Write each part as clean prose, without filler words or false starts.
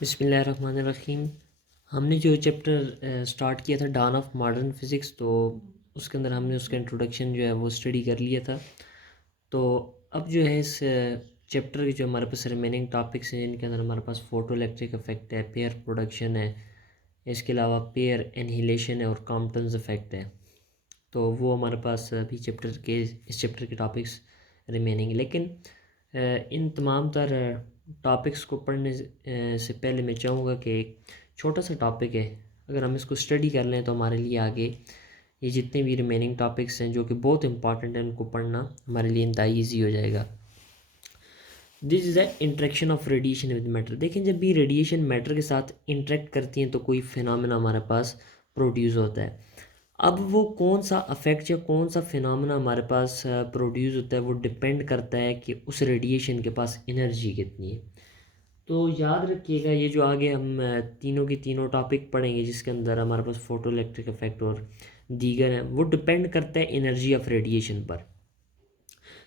बिस्मिल्लाहिर्रहमानिर्रहीम। हमने जो चैप्टर स्टार्ट किया था डॉन ऑफ मॉडर्न फिज़िक्स, तो उसके अंदर हमने उसका इंट्रोडक्शन जो है वो स्टडी कर लिया था। तो अब जो है इस चैप्टर के जो हमारे पास रिमेनिंग टॉपिक्स हैं, इनके अंदर हमारे पास फोटो इलेक्ट्रिक इफेक्ट है, पेयर प्रोडक्शन है, इसके अलावा पेयर एनहिलेशन है और कॉम्पटन्स इफेक्ट है। तो वो हमारे पास अभी इस चैप्टर के टॉपिक्स रिमेनिंग। लेकिन इन तमाम तर टॉपिक्स को पढ़ने से पहले मैं चाहूँगा कि एक छोटा सा टॉपिक है, अगर हम इसको स्टडी कर लें तो हमारे लिए आगे ये जितने भी रिमेनिंग टॉपिक्स हैं जो कि बहुत इंपॉर्टेंट हैं, उनको पढ़ना हमारे लिए इंतहाई ईजी हो जाएगा। This is the interaction of radiation with matter. देखें, जब भी रेडिएशन मैटर के साथ इंटरेक्ट करती हैं तो कोई फिनोमेना हमारे पास प्रोड्यूस होता है। अब वो कौन सा अफेक्ट या कौन सा फिनोमेना हमारे पास प्रोड्यूस होता है, वो डिपेंड करता है कि उस रेडिएशन के पास एनर्जी कितनी है। तो याद रखिएगा, ये जो आगे हम तीनों के तीनों टॉपिक पढ़ेंगे जिसके अंदर हमारे पास फोटो इलेक्ट्रिक इफेक्ट और दीगर हैं, वो डिपेंड करता है एनर्जी ऑफ रेडिएशन पर।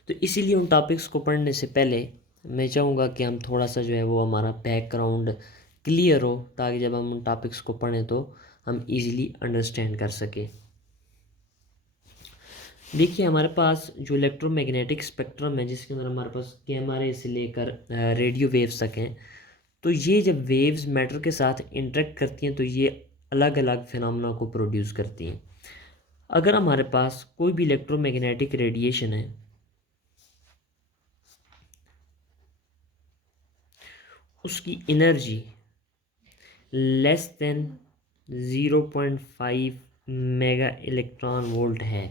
तो इसीलिए उन टॉपिक्स को पढ़ने से पहले मैं चाहूँगा कि हम थोड़ा सा जो है वो हमारा बैकग्राउंड क्लियर हो, ताकि जब हम उन टॉपिक्स को पढ़ें तो हम इजीली अंडरस्टैंड कर सकें। देखिए, हमारे पास जो इलेक्ट्रोमैग्नेटिक स्पेक्ट्रम है, जिसके अंदर हमारे पास गैमा रे से लेकर रेडियो वेव्स तक हैं, तो ये जब वेव्स मैटर के साथ इंटरेक्ट करती हैं तो ये अलग अलग फिनोमेना को प्रोड्यूस करती हैं। अगर हमारे पास कोई भी इलेक्ट्रोमैग्नेटिक रेडिएशन है, उसकी energy less than 0.5 mega electron volt है।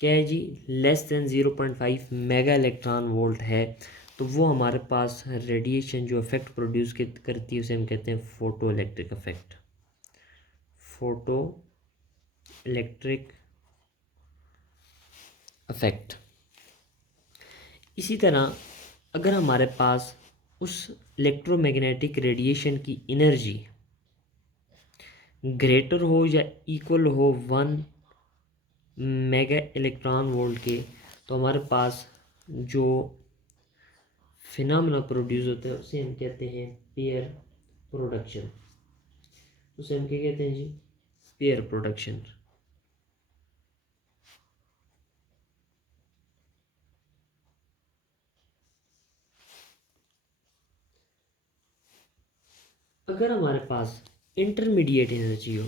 क्या है जी? Less than 0.5 mega electron volt है, तो वो हमारे पास रेडिएशन जो इफेक्ट प्रोड्यूस करती है उसे हम कहते हैं photo electric effect. Photo electric effect. इसी तरह अगर हमारे पास उस इलेक्ट्रोमैग्नेटिक रेडिएशन की एनर्जी ग्रेटर हो या इक्वल हो 1 मेगा इलेक्ट्रॉन वोल्ट के, तो हमारे पास जो फिनोमेना प्रोड्यूस होता है उसे हम कहते हैं पेयर प्रोडक्शन। उसे हम क्या कहते हैं जी? Pair production. अगर हमारे पास इंटरमीडिएट एनर्जी हो,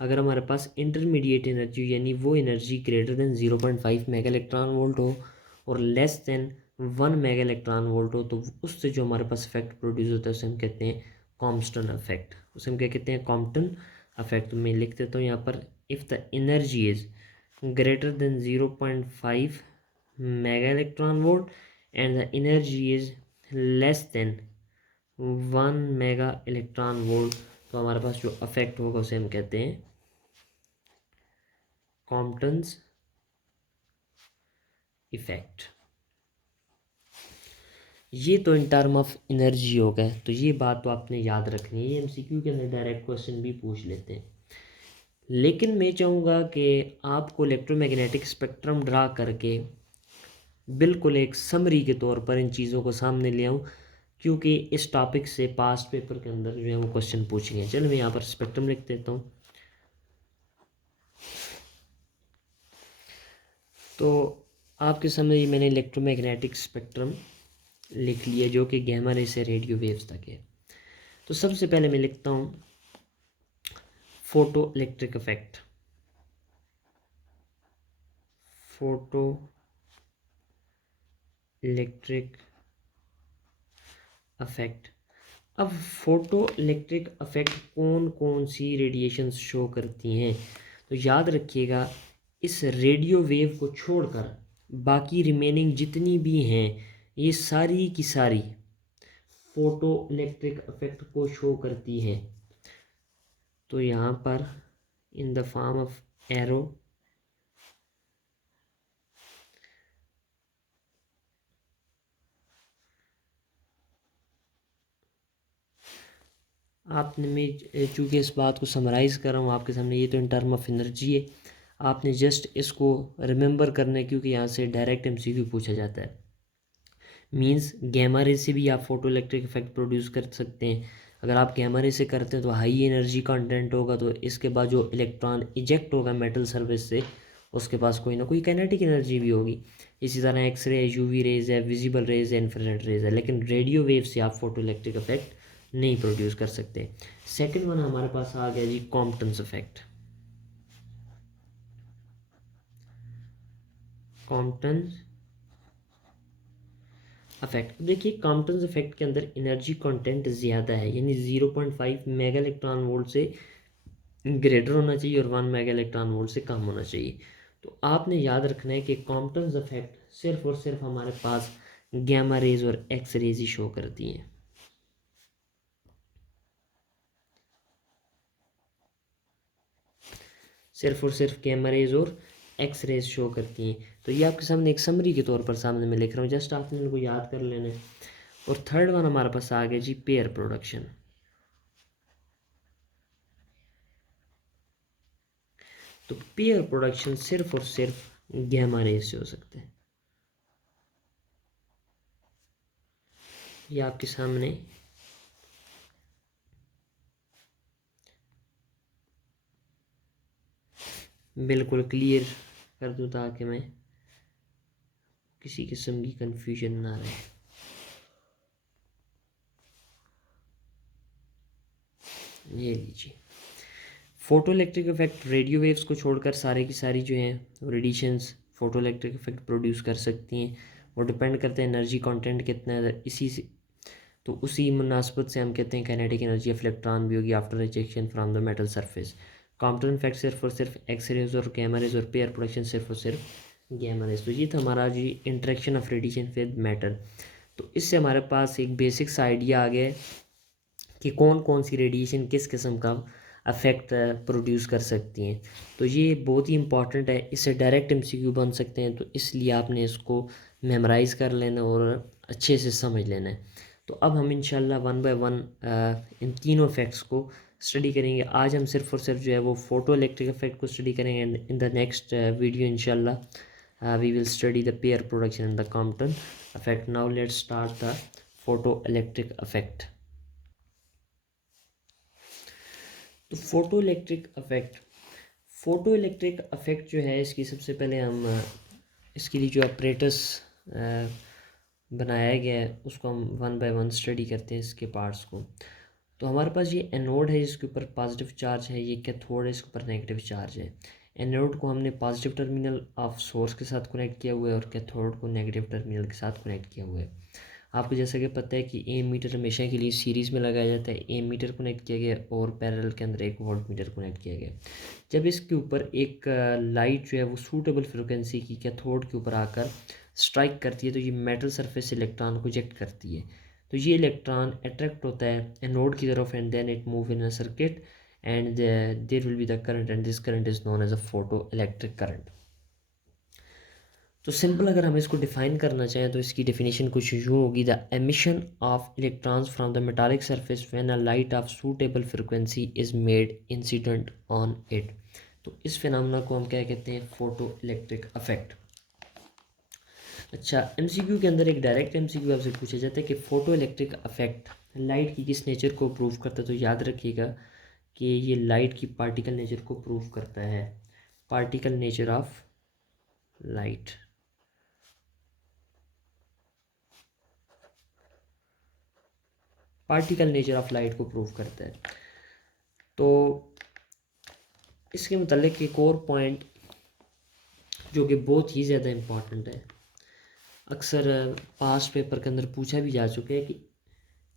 अगर हमारे पास इंटरमीडिएट एनर्जी यानी वो energy greater than 0.5 mega electron volt हो और less than 1 mega electron volt हो, तो उससे जो हमारे पास इफेक्ट प्रोड्यूस होता है उसे हम कहते हैं कॉम्पटन इफेक्ट। उसे हम क्या कहते हैं? Compton effect. तो मैं लिख देता हूँ यहाँ पर, if the energy is greater than 0.5 mega electron volt and the energy is less than 1 mega electron volt, तो हमारे पास जो अफेक्ट होगा उसे हम कहते हैं कॉम्पटन्स इफेक्ट। ये तो इन टर्म ऑफ एनर्जी हो गए, तो ये बात तो आपने याद रखनी है, ये एमसीक्यू के अंदर डायरेक्ट क्वेश्चन भी पूछ लेते हैं। लेकिन मैं चाहूँगा कि आपको इलेक्ट्रोमैग्नेटिक स्पेक्ट्रम ड्रा करके बिल्कुल एक समरी के तौर पर इन चीज़ों को सामने ले आऊँ, क्योंकि इस टॉपिक से पास्ट पेपर के अंदर जो है वो क्वेश्चन पूछेंगे। चलो मैं यहाँ पर स्पेक्ट्रम लिख देता हूँ। तो आपके सामने मैंने इलेक्ट्रोमैग्नेटिक स्पेक्ट्रम लिख लिया, जो कि गैमा रे से रेडियो वेव्स तक है। तो सबसे पहले मैं लिखता हूँ photo electric effect. Photo electric effect. अब फोटो इलेक्ट्रिक इफेक्ट कौन कौन सी रेडिएशंस शो करती हैं? तो याद रखिएगा, इस रेडियो वेव को छोड़कर बाकी रिमेनिंग जितनी भी हैं, ये सारी की सारी फोटो इलेक्ट्रिक इफेक्ट को शो करती हैं। तो यहाँ पर in the form of arrow आपने, मैं चूँकि इस बात को समराइज़ कर रहा हूँ आपके सामने, ये तो इन टर्म ऑफ एनर्जी है, आपने जस्ट इसको रिमेंबर करना है, क्योंकि यहाँ से डायरेक्ट एमसीक्यू पूछा जाता है। मींस गैमा रे से भी आप फोटो इलेक्ट्रिक इफेक्ट प्रोड्यूस कर सकते हैं। अगर आप गैमा रे से करते हैं तो हाई एनर्जी कंटेंट होगा, तो इसके बाद जो इलेक्ट्रॉन इजेक्ट होगा मेटल सर्फेस से, उसके पास कोई ना कोई काइनेटिक एनर्जी भी होगी। इसी तरह एक्सरे, यूवी रेज है, विजिबल रेज है, इंफ्रारेड रेज है, लेकिन रेडियो वेव से आप फोटो इलेक्ट्रिक इफेक्ट नहीं प्रोड्यूस कर सकते। सेकेंड वन हमारे पास आ गया जी कॉम्पटन्स इफेक्ट। कॉम्पटन्स इफेक्ट, देखिए कॉम्पटन्स इफेक्ट के अंदर एनर्जी कंटेंट ज़्यादा है, यानी 0.5 मेगा इलेक्ट्रॉन वोल्ट से ग्रेटर होना चाहिए और 1 मेगा इलेक्ट्रॉन वोल्ट से कम होना चाहिए। तो आपने याद रखना है कि कॉम्पटन्स इफेक्ट सिर्फ और सिर्फ हमारे पास गैमा रेज और एक्स रेज ही शो करती हैं। सिर्फ और सिर्फ गैमा रेज और एक्स रेज शो करती हैं। तो ये आपके सामने एक समरी के तौर पर सामने मैं लिख रहा हूँ, जस्ट आपने इनको याद कर लेना है। और थर्ड वन हमारे पास आ गया जी पेयर प्रोडक्शन। तो पेयर प्रोडक्शन सिर्फ और सिर्फ गैमा रेज से हो सकते हैं। ये आपके सामने बिल्कुल क्लियर कर दूँ ताकि मैं किसी किस्म की कंफ्यूजन ना रहे। ये लीजिए, photo electric effect radio waves को छोड़कर सारे की सारी जो हैं radiations photo electric effect produce कर सकती हैं। वो डिपेंड करते हैं एनर्जी कंटेंट कितना है, इसी से तो उसी मुनासबत से हम कहते हैं काइनेटिक एनर्जी ऑफ इलेक्ट्रॉन भी होगी after rejection from the metal surface. Compton effect सिर्फ और सिर्फ एक्स रेज और गैमा रेज, और पेयर प्रोडक्शन सिर्फ और सिर्फ गैमा रेज। तो ये था हमारा जी interaction of radiation with matter. तो इससे हमारे पास एक बेसिक सा आइडिया आ गया है कि कौन कौन सी रेडिएशन किस किस्म का अफेक्ट प्रोड्यूस कर सकती हैं। तो ये बहुत ही इंपॉर्टेंट है, इससे डायरेक्ट एमसीक्यू बन सकते हैं, तो इसलिए आपने इसको मेमोराइज़ कर लेना और अच्छे से समझ लेना है। तो अब हम इंशाल्लाह वन बाय वन इन तीनों इफेक्ट्स को स्टडी करेंगे। आज हम सिर्फ और सिर्फ जो है वो फोटो इलेक्ट्रिक इफेक्ट को स्टडी करेंगे, and in the next video इंशाल्लाह we will study the pair production and the Compton effect. Now let's start the photo electric effect. तो फोटो इलेक्ट्रिक इफेक्ट जो है, इसकी सबसे पहले हम इसके लिए जो अपरेटस बनाया गया है उसको हम वन बाय वन स्टडी करते हैं, इसके पार्ट्स को। तो हमारे पास ये एनोड है, जिसके ऊपर पॉजिटिव चार्ज है, ये कैथोड है, इसके ऊपर नेगेटिव चार्ज है। एनोड को हमने पॉजिटिव टर्मिनल ऑफ सोर्स के साथ कनेक्ट किया हुआ है और कैथोड को नेगेटिव टर्मिनल के साथ कनेक्ट किया हुआ है। आपको जैसा कि पता है कि एम मीटर हमेशा के लिए सीरीज़ में लगाया जाता है, एम मीटर कनेक्ट किया गया और पैरेलल के अंदर एक वोल्ट मीटर कनेक्ट किया गया। जब इसके ऊपर एक लाइट जो है वो सूटेबल फ्रिक्वेंसी की कैथोड के ऊपर आकर स्ट्राइक करती है, तो ये मेटल सरफेस से इलेक्ट्रॉन को इजेक्ट करती है। तो ये इलेक्ट्रॉन अट्रैक्ट होता है एनोड की तरफ, and then it move in a circuit, and there will be the current, and this current is known as a photo electric current. तो सिंपल अगर हम इसको डिफाइन करना चाहें तो इसकी डेफिनेशन कुछ यूँ होगी: the emission of electrons from the metallic surface when a light of suitable frequency is made incident on it. तो इस फिनोमेना को हम क्या कहते हैं? Photo electric effect. अच्छा, एमसीक्यू के अंदर एक डायरेक्ट एमसीक्यू आपसे पूछा जाता है कि फोटो इलेक्ट्रिक इफेक्ट लाइट की किस नेचर को प्रूव करता है। तो याद रखिएगा कि ये लाइट की पार्टिकल नेचर को प्रूव करता है, particle nature of light. Particle nature of light को प्रूव करता है। तो इसके मतलब एक और पॉइंट जो कि बहुत ही ज़्यादा इम्पॉर्टेंट है, अक्सर पास्ट पेपर के अंदर पूछा भी जा चुका है कि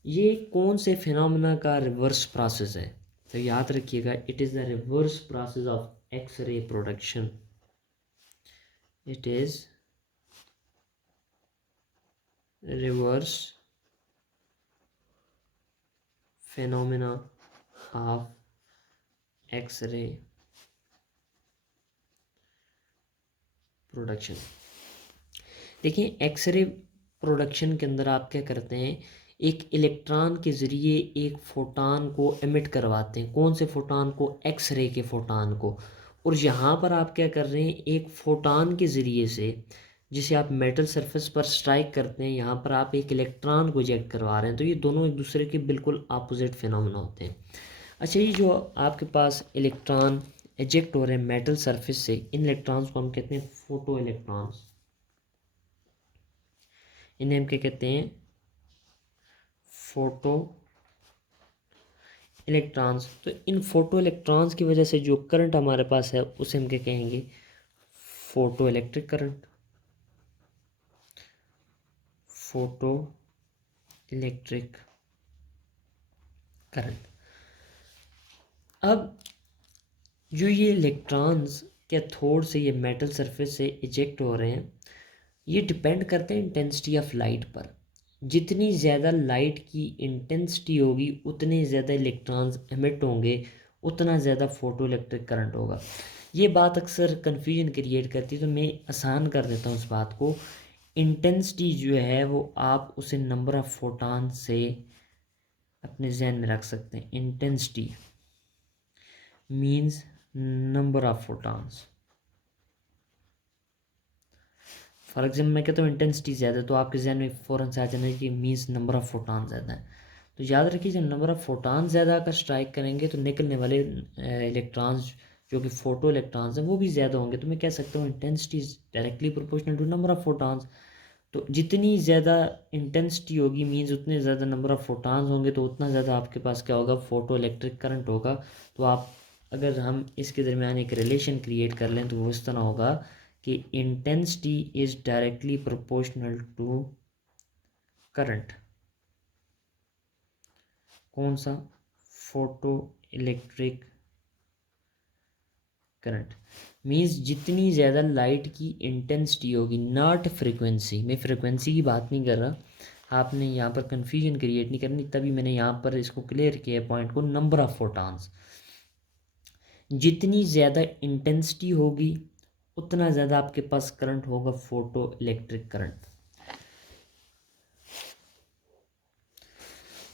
ये कौन से फिनोमेना का रिवर्स प्रोसेस है। तो याद रखिएगा, it is the reverse process of X ray production. It is reverse phenomena of X ray production. देखिए, एक्सरे प्रोडक्शन के अंदर आप क्या करते हैं, एक इलेक्ट्रॉन के ज़रिए एक फोटान को एमिट करवाते हैं। कौन से फोटान को? एक्सरे के फोटान को। और यहाँ पर आप क्या कर रहे हैं, एक फोटान के ज़रिए से जिसे आप मेटल सरफेस पर स्ट्राइक करते हैं, यहाँ पर आप एक इलेक्ट्रॉन को इजेक्ट करवा रहे हैं, तो ये दोनों एक दूसरे के बिल्कुल अपोजिट फिनोमेना होते हैं। अच्छा, ये जो आपके पास इलेक्ट्रॉन इजेक्ट हो रहे हैं मेटल सरफेस से, इन इलेक्ट्रॉन्स को हम कहते हैं फोटो इलेक्ट्रॉन्स। इन्हें हम क्या कहते हैं? Photo electrons. तो इन फोटो इलेक्ट्रॉन्स की वजह से जो करंट हमारे पास है उसे हम क्या कहेंगे? Photo electric current. Photo electric current. अब जो ये इलेक्ट्रॉन्स कैथोड से, ये मेटल सरफेस से इजेक्ट हो रहे हैं, ये डिपेंड करते हैं इंटेंसिटी ऑफ लाइट पर। जितनी ज़्यादा लाइट की इंटेंसिटी होगी उतने ज़्यादा इलेक्ट्रॉन्स एमिट होंगे, उतना ज़्यादा फोटो इलेक्ट्रिक करंट होगा। ये बात अक्सर कन्फ्यूजन क्रिएट करती है, तो मैं आसान कर देता हूँ इस बात को। इंटेंसिटी जो है वो आप उसे नंबर ऑफ फोटॉन से अपने जहन में रख सकते हैं। Intensity means number of photons. For example मैं कहता हूँ इंटेंसिटी ज़्यादा है, तो आपके जहन में फ़ौरन से आ जाना है कि मीन्स नंबर ऑफ़ फोटॉन ज़्यादा है। तो याद रखिए, जब नंबर ऑफ़ फोटॉन ज़्यादा अगर स्ट्राइक करेंगे तो निकलने वाले इलेक्ट्रॉन्स जो कि फोटो इलेक्ट्रॉन्स हैं वो भी ज़्यादा होंगे। तो मैं कह सकता हूँ intensity is directly proportional to number of photons. तो जितनी ज़्यादा इंटेंसिटी होगी मीन्स उतने ज़्यादा नंबर ऑफ़ फोटॉन्स होंगे, तो उतना ज़्यादा आपके पास क्या होगा? फोटो इलेक्ट्रिक करंट होगा। तो आप, अगर हम इसके दरमियान एक रिलेशन क्रिएट कर लें तो वो इस तरह होगा कि intensity is directly proportional to current. कौन सा? Photo electric current. मीन्स जितनी ज़्यादा लाइट की इंटेंसिटी होगी, नॉट फ्रीक्वेंसी, मैं फ्रीक्वेंसी की बात नहीं कर रहा, आपने यहाँ पर कन्फ्यूजन क्रिएट नहीं करनी, तभी मैंने यहाँ पर इसको क्लियर किया पॉइंट को। नंबर ऑफ फोटॉन्स, जितनी ज़्यादा इंटेंसिटी होगी उतना ज़्यादा आपके पास करंट होगा, फोटो इलेक्ट्रिक करंट।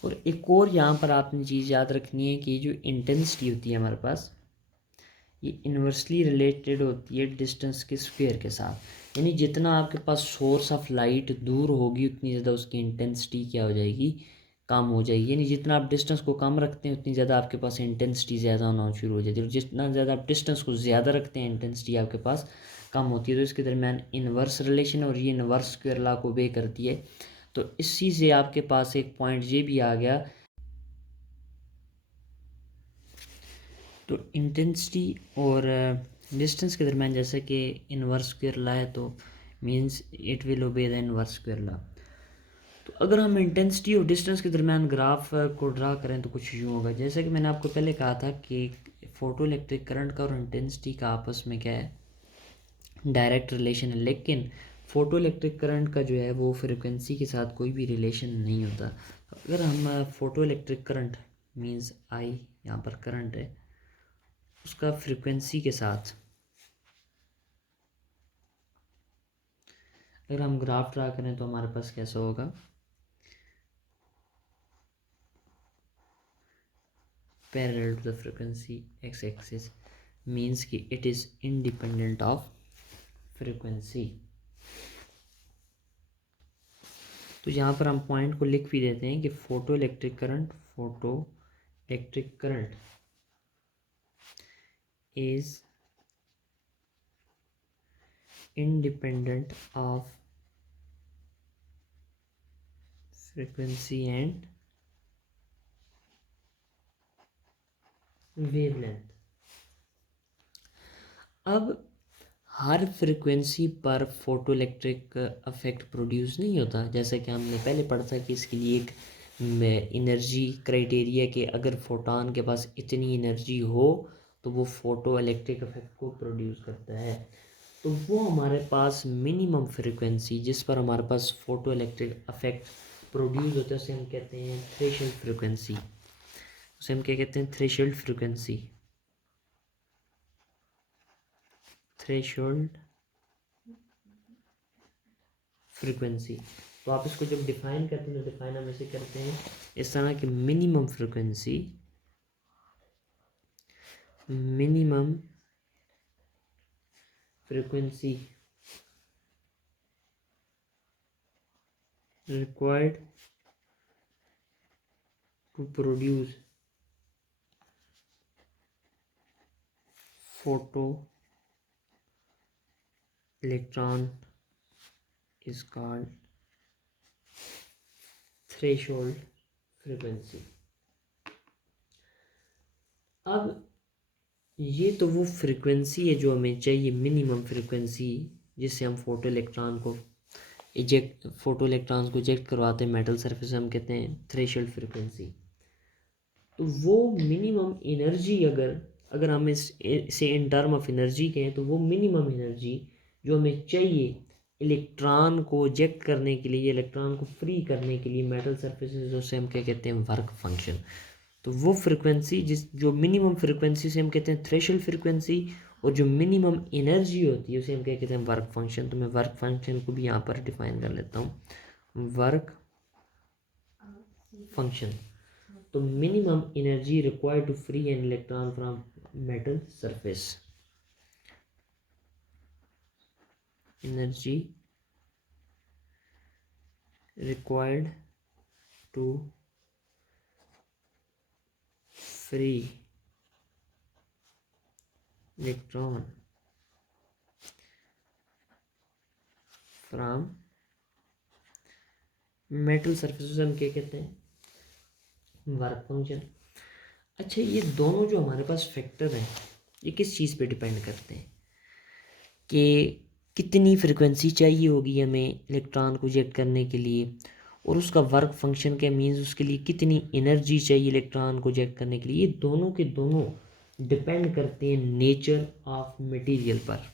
और एक और यहाँ पर आपने चीज़ याद रखनी है कि जो इंटेंसिटी होती है हमारे पास, ये इन्वर्सली रिलेटेड होती है डिस्टेंस के स्क्वायर के साथ। यानी जितना आपके पास सोर्स ऑफ लाइट दूर होगी उतनी ज़्यादा उसकी इंटेंसिटी क्या हो जाएगी? कम हो जाएगी। यानी जितना आप डिस्टेंस को कम रखते हैं उतनी ज़्यादा आपके पास इंटेंसिटी ज़्यादा होना शुरू हो जाती है, और जितना ज़्यादा आप डिस्टेंस को ज़्यादा रखते हैं इंटेंसिटी आपके पास कम होती है। तो इसके दरमियान इन्वर्स रिलेशन, और ये इन्वर्स स्क्वायर लॉ को ओबे करती है। तो इसी से आपके पास एक पॉइंट ये भी आ गया। तो इंटेंसिटी और डिस्टेंस के दरमियान जैसे कि इन्वर्स स्क्वायर लॉ है, तो means it will obey the inverse square law. तो अगर हम इंटेंसिटी और डिस्टेंस के दरमियान ग्राफ को ड्रा करें तो कुछ यूँ होगा। जैसे कि मैंने आपको पहले कहा था कि फोटो इलेक्ट्रिक करंट का और इंटेंसिटी का आपस में क्या है? डायरेक्ट रिलेशन है। लेकिन फोटो इलेक्ट्रिक करंट का जो है वो फ्रिक्वेंसी के साथ कोई भी रिलेशन नहीं होता। अगर हम photo electric current means I, यहाँ पर करंट है, उसका फ्रिक्वेंसी के साथ अगर हम ग्राफ ड्रा करें तो हमारे पास कैसा होगा? Parallel to the frequency x axis, means कि it is independent of frequency. तो यहाँ पर हम पॉइंट को लिख भी देते हैं कि photo electric current is independent of frequency and wavelength। अब हर फ्रिक्वेंसी पर फोटो इलेक्ट्रिक इफेक्ट प्रोड्यूस नहीं होता। जैसा कि हमने पहले पढ़ा था कि इसके लिए एक एनर्जी क्राइटेरिया कि अगर फोटॉन के पास इतनी एनर्जी हो तो वो फोटो इलेक्ट्रिक इफेक्ट को प्रोड्यूस करता है। तो वो हमारे पास मिनिमम फ्रिक्वेंसी जिस पर हमारे पास फोटो इलेक्ट्रिक इफेक्ट प्रोड्यूस होता है उसे हम कहते हैं थ्रेशोल्ड फ्रिक्वेंसी। उसे हम क्या कहते हैं? Threshold frequency. Threshold frequency. तो आप इसको जब डिफाइन करते हैं तो डिफाइन हम ऐसे करते हैं इस तरह की minimum frequency required to produce photo electron is called threshold frequency. अब ये तो वो फ्रीक्वेंसी है जो हमें चाहिए, मिनिमम फ्रीक्वेंसी जिससे हम फोटो इलेक्ट्रॉन्स को इजेक्ट करवाते हैं मेटल सरफेस से, हम कहते हैं थ्रेशोल्ड फ्रीक्वेंसी। तो वो मिनिमम एनर्जी अगर हम इसे इन टर्म ऑफ एनर्जी कहें तो वो मिनिमम एनर्जी जो हमें चाहिए इलेक्ट्रॉन को इजेक्ट करने के लिए, इलेक्ट्रॉन को फ्री करने के लिए मेटल सरफेसेस, उसे हम क्या कहते हैं, वर्क फंक्शन। तो वो फ्रिक्वेंसी जो मिनिमम फ्रिक्वेंसी से हम कहते हैं थ्रेशोल्ड फ्रिक्वेंसी, और जो मिनिमम एनर्जी होती है उसे हम क्या कहते हैं, वर्क फंक्शन। तो मैं वर्क फंक्शन को भी यहाँ पर डिफाइन कर लेता हूँ, वर्क फंक्शन। तो minimum energy required to free an electron from metal surface, energy required to free electron from metal surface हम क्या कहते हैं, वर्क फंक्शन। अच्छा, ये दोनों जो हमारे पास फैक्टर हैं ये किस चीज़ पे डिपेंड करते हैं कि कितनी फ्रिक्वेंसी चाहिए होगी हमें इलेक्ट्रॉन को इजेक्ट करने के लिए, और उसका वर्क फंक्शन के मीन्स उसके लिए कितनी एनर्जी चाहिए इलेक्ट्रॉन को इजेक्ट करने के लिए। ये दोनों के दोनों डिपेंड करते हैं नेचर ऑफ मटेरियल पर।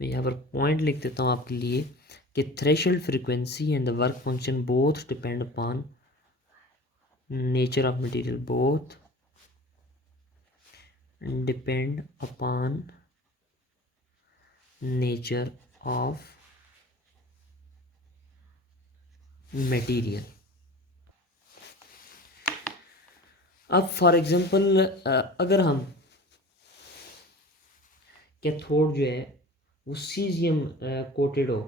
मैं यहाँ पर पॉइंट लिख देता हूँ आपके लिए कि threshold frequency and the work function both depend upon nature of material, both depend upon nature of material. अब फॉर एग्जांपल अगर हम कैथोड जो है वो सीजियम कोटेड हो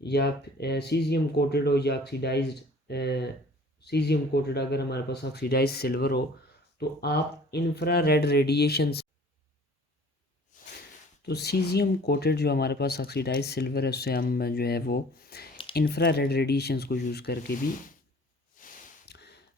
या सीजियम कोटेड हो या ऑक्सीडाइज्ड सीजियम कोटेड, अगर हमारे पास ऑक्सीडाइज सिल्वर हो तो आप इंफ्रारेड रेडिएशन, तो सीजियम कोटेड जो हमारे पास ऑक्सीडाइज सिल्वर है उससे हम जो है वो इंफ्रारेड रेडिएशंस को यूज़ करके भी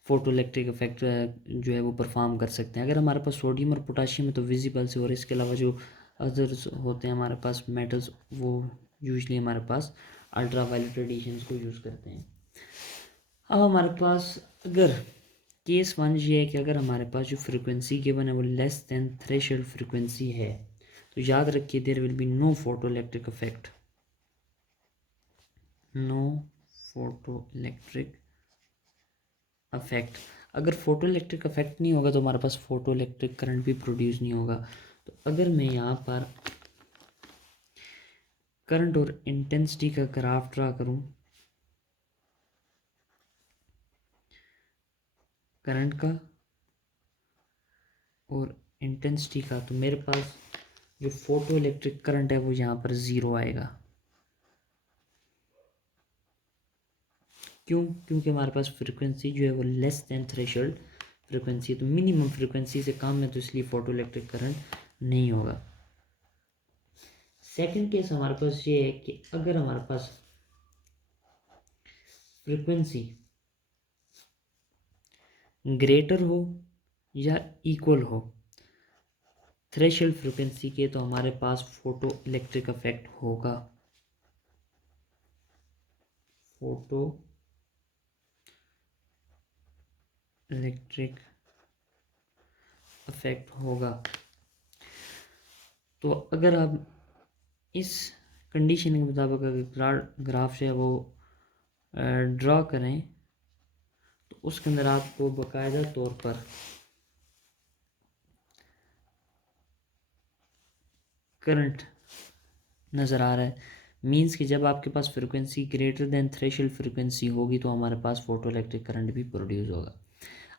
फोटो इलेक्ट्रिक इफेक्ट जो है वो परफॉर्म कर सकते हैं। अगर हमारे पास सोडियम और पोटाशियम है तो विजिबल से, और इसके अलावा जो अदर्स होते हैं हमारे पास मेटल्स, वो यूजली हमारे पास अल्ट्रा वायलेट रेडिएशंस को यूज़ करते हैं। अब हमारे पास अगर केस वन ये है कि अगर हमारे पास जो फ्रिक्वेंसी गिवन है वो लेस देन थ्रेशोल्ड फ्रिक्वेंसी है, तो याद रखिए there will be no photo electric effect, no photo electric effect. अगर फोटो इलेक्ट्रिक इफेक्ट नहीं होगा तो हमारे पास फोटो इलेक्ट्रिक करंट भी प्रोड्यूस नहीं होगा। तो अगर मैं यहाँ पर करंट और इंटेंसिटी का ग्राफ ड्रा करूँ, करंट का और इंटेंसिटी का, तो मेरे पास जो फोटो इलेक्ट्रिक करंट है वो यहाँ पर ज़ीरो आएगा। क्यों? क्योंकि हमारे पास फ्रिक्वेंसी जो है वो लेस देन थ्रेशोल्ड फ्रिक्वेंसी है, तो मिनिमम फ्रिक्वेंसी से कम है, तो इसलिए फोटो इलेक्ट्रिक करंट नहीं होगा। सेकंड केस हमारे पास ये है कि अगर हमारे पास फ्रिक्वेंसी ग्रेटर हो या इक्वल हो थ्रेशोल्ड फ्रिक्वेंसी के, तो हमारे पास फोटो इलेक्ट्रिक इफेक्ट होगा, फोटो इलेक्ट्रिक इफेक्ट होगा। तो अगर आप इस कंडीशन के मुताबिक अगर ग्राफ जो है वो ड्रा करें तो उसके अंदर आपको बाकायदा तौर पर करंट नज़र आ रहा है। मींस कि जब आपके पास frequency greater than threshold frequency होगी तो हमारे पास फोटो इलेक्ट्रिक करंट भी प्रोड्यूस होगा।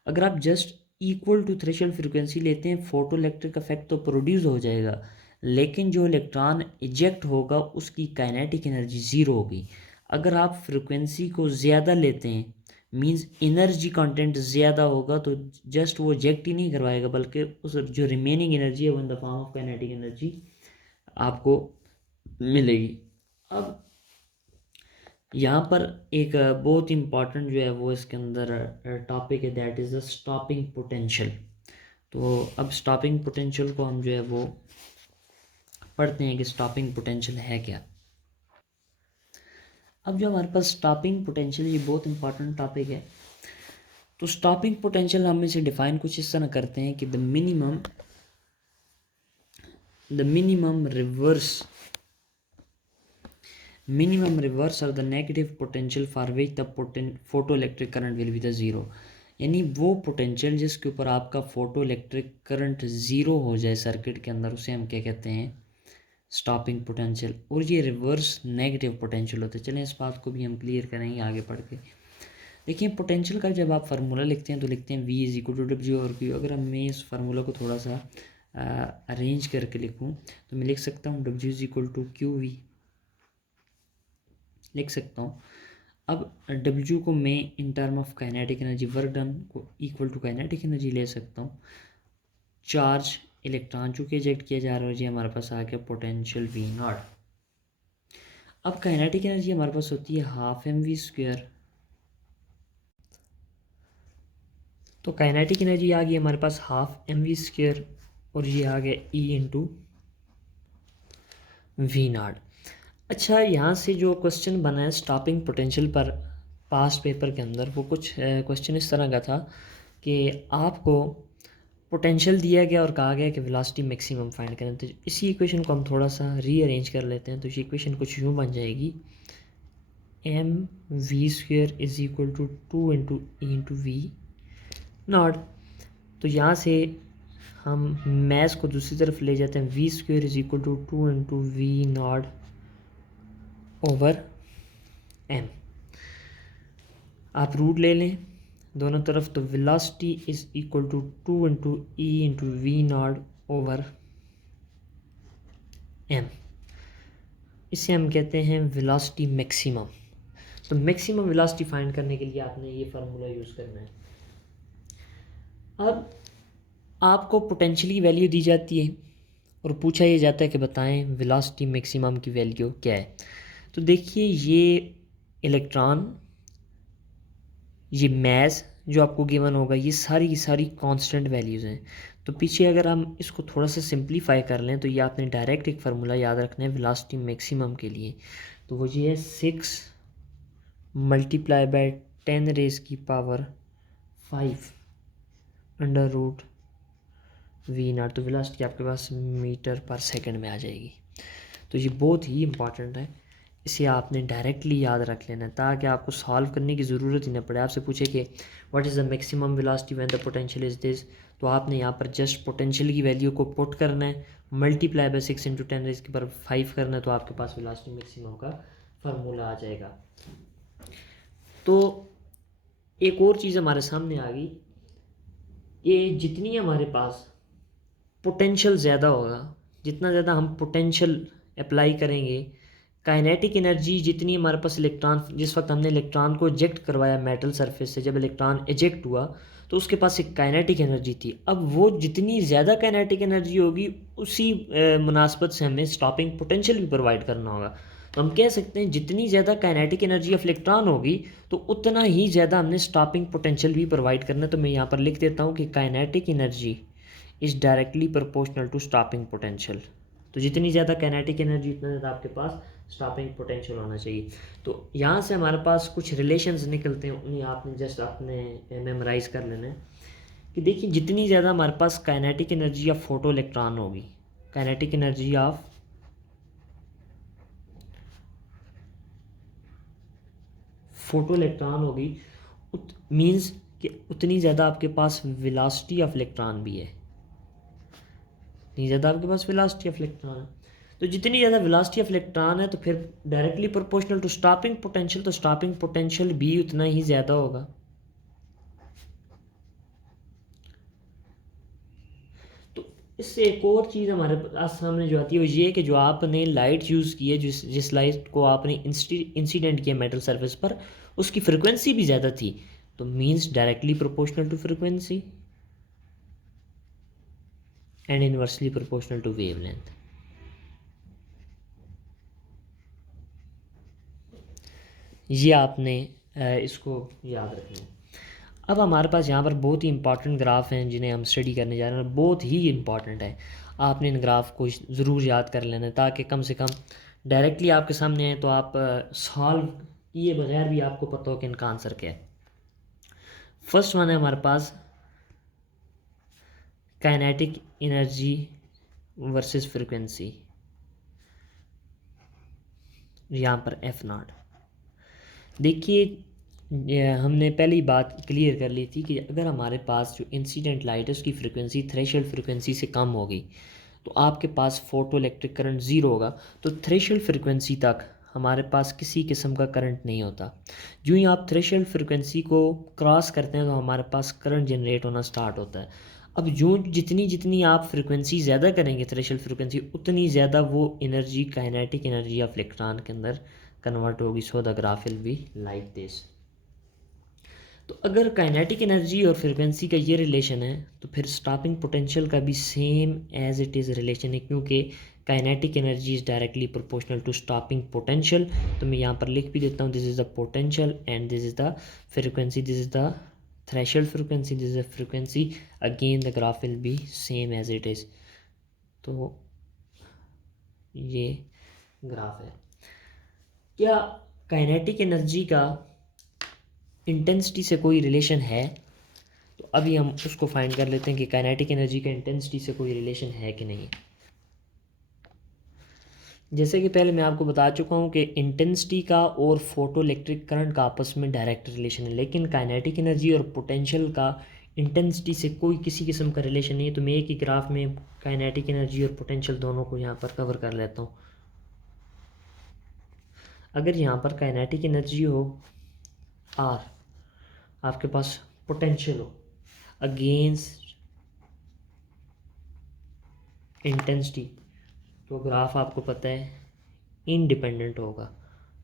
अगर आप just equal to threshold frequency लेते हैं फोटो इलेक्ट्रिक इफेक्ट तो प्रोड्यूस हो जाएगा, लेकिन जो इलेक्ट्रॉन इजेक्ट होगा उसकी काइनेटिक एनर्जी ज़ीरो होगी। अगर आप फ्रिक्वेंसी को ज़्यादा लेते हैं मींस एनर्जी कंटेंट ज़्यादा होगा तो जस्ट वो इजेक्ट ही नहीं करवाएगा बल्कि उस जो रिमेनिंग एनर्जी है वो in the form of kinetic energy आपको मिलेगी। अब यहाँ पर एक बहुत इम्पॉर्टेंट जो है वो इसके अंदर टॉपिक है, that is the stopping potential. तो अब स्टॉपिंग पोटेंशियल को हम जो है वो पढ़ते हैं कि स्टॉपिंग पोटेंशियल है क्या। अब जो हमारे पास स्टॉपिंग पोटेंशियल, ये बहुत इंपॉर्टेंट टॉपिक है। तो स्टॉपिंग पोटेंशियल हम इसे डिफाइन कुछ इस तरह करते हैं कि the minimum reverse or the negative potential for which the photo electric current will be the zero। यानी वो पोटेंशियल जिसके ऊपर आपका फोटो इलेक्ट्रिक करंट ज़ीरो हो जाए सर्किट के अंदर, उसे हम क्या कहते हैं, स्टॉपिंग पोटेंशियल। और ये रिवर्स नेगेटिव पोटेंशियल होते हैं। चलें इस बात को भी हम क्लियर करेंगे आगे पढ़ के। देखिए पोटेंशियल का जब आप फार्मूला लिखते हैं तो लिखते हैं V is equal to W और क्यू। अगर मैं इस फार्मूला को थोड़ा सा अरेंज करके लिखूं तो मैं लिख सकता हूँ W is equal to Q V लिख सकता हूँ। अब डब्ल्यू को मैं in term of kinetic energy work done को इक्वल टू काइनेटिक एनर्जी ले सकता हूँ। चार्ज इलेक्ट्रॉन चूँकि इजेक्ट किया जा रहा है, जी हमारे पास आ गया पोटेंशियल V नॉट। अब काइनेटिक एनर्जी हमारे पास होती है हाफ mv²। तो काइनेटिक एनर्जी आ गई हमारे पास हाफ mv² और ये आ गया E इंटू वी नॉट। अच्छा, यहाँ से जो क्वेश्चन बना है स्टॉपिंग पोटेंशियल पर पास्ट पेपर के अंदर, वो कुछ क्वेश्चन इस तरह का था कि आपको पोटेंशियल दिया गया और कहा गया कि वेलोसिटी मैक्सिमम फाइंड करें। तो इसी इक्वेशन को हम थोड़ा सा रीअरेंज कर लेते हैं। तो इसी इक्वेशन कुछ यूँ बन जाएगी, mv² is equal to 2 into E into V naught. तो यहाँ से हम मैथ्स को दूसरी तरफ ले जाते हैं, v² is equal to 2 into V naught over m। आप रूट ले लें दोनों तरफ, तो velocity is equal to 2 into E into V naught over m। इसे हम कहते हैं वेलोसिटी मैक्सिमम। तो मैक्सिमम वेलोसिटी फाइंड करने के लिए आपने ये फार्मूला यूज़ करना है। अब आपको पोटेंशियल की वैल्यू दी जाती है और पूछा ये जाता है कि बताएं वेलोसिटी मैक्सिमम की वैल्यू क्या है। तो देखिए ये इलेक्ट्रॉन, ये मैस जो आपको गिवन होगा, ये सारी की सारी कांस्टेंट वैल्यूज़ हैं। तो पीछे अगर हम इसको थोड़ा सा सिंप्लीफाई कर लें तो ये आपने डायरेक्ट एक फार्मूला याद रखना है वेलोसिटी मैक्सिमम के लिए। तो वो ये है 6 multiply by 10⁵ under root V naught. तो वेलोसिटी आपके पास मीटर पर सेकंड में आ जाएगी। तो ये बहुत ही इंपॉर्टेंट है, इसे आपने डायरेक्टली याद रख लेना है ताकि आपको सॉल्व करने की ज़रूरत ही ना पड़े। आपसे पूछे कि what is the maximum velocity when the potential is this, तो आपने यहाँ पर जस्ट पोटेंशियल की वैल्यू को पुट करना है, मल्टीप्लाई बाय 6 इंटू 10⁵ करना है, तो आपके पास वेलोसिटी मैक्सिमम का फार्मूला आ जाएगा। तो एक और चीज़ हमारे सामने आ गई, ये जितनी हमारे पास पोटेंशियल ज़्यादा होगा, जितना ज़्यादा हम पोटेंशियल अप्लाई करेंगे, काइनेटिक एनर्जी जितनी हमारे पास इलेक्ट्रॉन, जिस वक्त हमने इलेक्ट्रॉन को इजेक्ट करवाया मेटल सरफेस से, जब इलेक्ट्रॉन इजेक्ट हुआ तो उसके पास एक काइनेटिक एनर्जी थी। अब वो जितनी ज़्यादा काइनेटिक एनर्जी होगी उसी मुनासबत से हमें स्टॉपिंग पोटेंशियल भी प्रोवाइड करना होगा। तो हम कह सकते हैं जितनी ज़्यादा काइनेटिक एनर्जी ऑफ इलेक्ट्रॉन होगी तो उतना ही ज़्यादा हमने स्टॉपिंग पोटेंशियल भी प्रोवाइड करना है। तो मैं यहाँ पर लिख देता हूँ कि kinetic energy is directly proportional to stopping potential. तो जितनी ज़्यादा काइनेटिक एनर्जी उतना ज़्यादा आपके पास स्टॉपिंग पोटेंशियल होना चाहिए। तो यहाँ से हमारे पास कुछ रिलेशंस निकलते हैं, उन्हें आपने जस्ट आपने मेमोराइज कर लेना है कि देखिए जितनी ज़्यादा हमारे पास kinetic energy of photo electron होगी, kinetic energy of photo electron होगी, मीन्स कि उतनी ज़्यादा आपके पास वेलोसिटी ऑफ इलेक्ट्रॉन भी है, इतनी ज़्यादा आपके पास वेलोसिटी ऑफ इलेक्ट्रॉन है। तो जितनी ज़्यादा वेलोसिटी ऑफ इलेक्ट्रॉन है तो फिर directly proportional to stopping potential, तो स्टॉपिंग पोटेंशियल भी उतना ही ज़्यादा होगा। तो इससे एक और चीज़ हमारे पास सामने जो आती है वो ये है कि जो आपने लाइट यूज़ की है, जिस लाइट को आपने इंसिडेंट किया मेटल सरफेस पर, उसकी फ्रिक्वेंसी भी ज़्यादा थी, तो means directly proportional to frequency and inversely proportional to wavelength. ये आपने इसको याद रखना है। अब हमारे पास यहाँ पर बहुत ही इंपॉर्टेंट ग्राफ हैं जिन्हें हम स्टडी करने जा रहे हैं, बहुत ही इंपॉर्टेंट है। आपने इन ग्राफ को ज़रूर याद कर लेना है ताकि कम से कम डायरेक्टली आपके सामने आए तो आप सॉल्व किए बगैर भी आपको पता हो कि इनका आंसर क्या है। फर्स्ट वन है हमारे पास काइनेटिक एनर्जी वर्सेस फ्रिक्वेंसी, यहाँ पर एफ नॉट। देखिए, हमने पहली बात क्लियर कर ली थी कि अगर हमारे पास जो इंसिडेंट लाइट है उसकी फ्रिक्वेंसी थ्रेशोल्ड फ्रिक्वेंसी से कम हो गई तो आपके पास फोटो इलेक्ट्रिक करंट ज़ीरो होगा। तो थ्रेशोल्ड फ्रिक्वेंसी तक हमारे पास किसी किस्म का करंट नहीं होता। जो ही आप थ्रेशोल्ड फ्रिक्वेंसी को क्रॉस करते हैं तो हमारे पास करंट जनरेट होना स्टार्ट होता है। अब जो जितनी जितनी आप फ्रिक्वेंसी ज़्यादा करेंगे थ्रेशोल्ड फ्रिक्वेंसी, उतनी ज़्यादा वो energy kinetic energy of electron के अंदर कन्वर्ट होगी। So the graph will be like this. तो अगर काइनेटिक एनर्जी और फ्रिक्वेंसी का ये रिलेशन है तो फिर स्टॉपिंग पोटेंशियल का भी same as it is relation है, क्योंकि kinetic energy is directly proportional to stopping potential. तो मैं यहाँ पर लिख भी देता हूँ, this is the potential and this is the frequency, this is the threshold frequency, this is the frequency. Again the graph will be same as it is. तो ये ग्राफ है। क्या काइनेटिक एनर्जी का इंटेंसिटी से कोई relation है? तो अभी हम उसको फाइंड कर लेते हैं कि काइनेटिक एनर्जी का इंटेंसिटी से कोई रिलेशन है कि नहीं। जैसे कि पहले मैं आपको बता चुका हूँ कि इंटेंसिटी का और फोटो इलेक्ट्रिक करंट का आपस में डायरेक्ट रिलेशन है, लेकिन काइनेटिक एनर्जी और पोटेंशियल का इंटेंसिटी से कोई किसी किस्म का रिलेशन नहीं है। तो मैं एक ही ग्राफ में काइनेटिक एनर्जी और पोटेंशियल दोनों को यहाँ पर कवर कर लेता हूँ। अगर यहाँ पर काइनेटिक एनर्जी हो आर, आपके पास पोटेंशियल हो अगेंस्ट इंटेंसिटी, तो ग्राफ आपको पता है इंडिपेंडेंट होगा।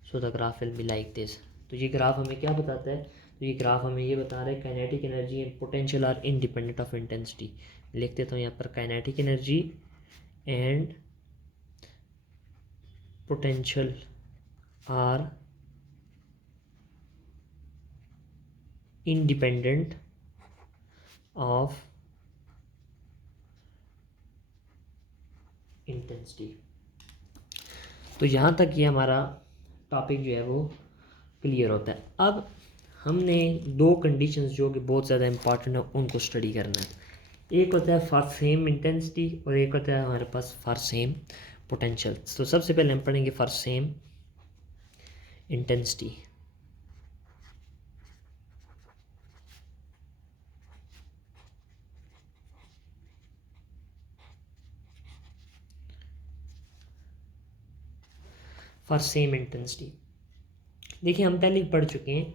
So the graph will be like this. तो ये ग्राफ हमें क्या बताता है? तो ये ग्राफ हमें ये बता रहा है kinetic energy and potential are independent of intensity. लिख देता हूँ यहाँ पर kinetic energy and potential are independent of intensity. तो यहाँ तक ये हमारा टॉपिक जो है वो क्लियर होता है। अब हमने दो कंडीशंस जो कि बहुत ज़्यादा इंपॉर्टेंट है उनको स्टडी करना है। एक होता है फॉर सेम इंटेंसिटी और एक होता है हमारे पास फॉर सेम पोटेंशियल। तो सबसे पहले हम पढ़ेंगे for same intensity. For same intensity देखिए हम पहले ही पढ़ चुके हैं।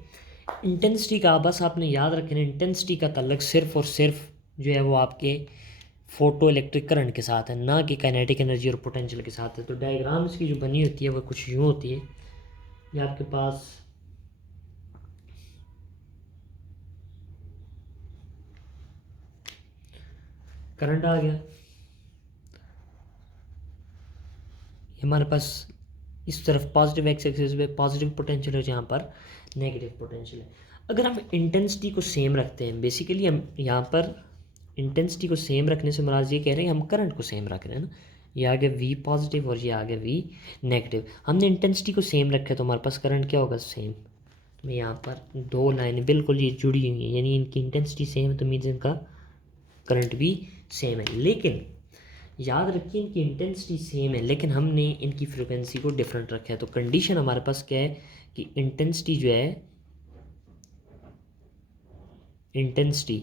इंटेंसिटी का बस आपने याद रखना है, इंटेंसिटी का ताल्लुक सिर्फ और सिर्फ जो है वो आपके फोटो इलेक्ट्रिक करंट के साथ है, ना कि काइनेटिक एनर्जी और पोटेंशियल के साथ है। तो डायग्राम इसकी जो बनी होती है वो कुछ यूँ होती है। ये आपके पास करंट आ गया, हमारे पास इस तरफ पॉजिटिव एक्स एक्सिस पे पॉजिटिव पोटेंशियल है, जहाँ पर नेगेटिव पोटेंशियल है। अगर हम इंटेंसिटी को सेम रखते हैं, बेसिकली हम यहाँ पर इंटेंसिटी को सेम रखने से मुराद ये कह रहे हैं हम करंट को सेम रख रहे हैं ना। ये आ गया वी पॉजिटिव और ये आ गया वी नेगेटिव। हमने इंटेंसिटी को सेम रखा तो हमारे पास करंट क्या होगा? सेम। तो मैं यहाँ पर दो लाइनें बिल्कुल ये जुड़ी हुई हैं, यानी इनकी इंटेंसिटी सेम है तो मीन्स इनका करंट भी सेम है। लेकिन याद रखिए इनकी इंटेंसिटी सेम है लेकिन हमने इनकी फ्रिक्वेंसी को डिफरेंट रखा है। तो कंडीशन हमारे पास क्या है कि इंटेंसिटी जो है, इंटेंसिटी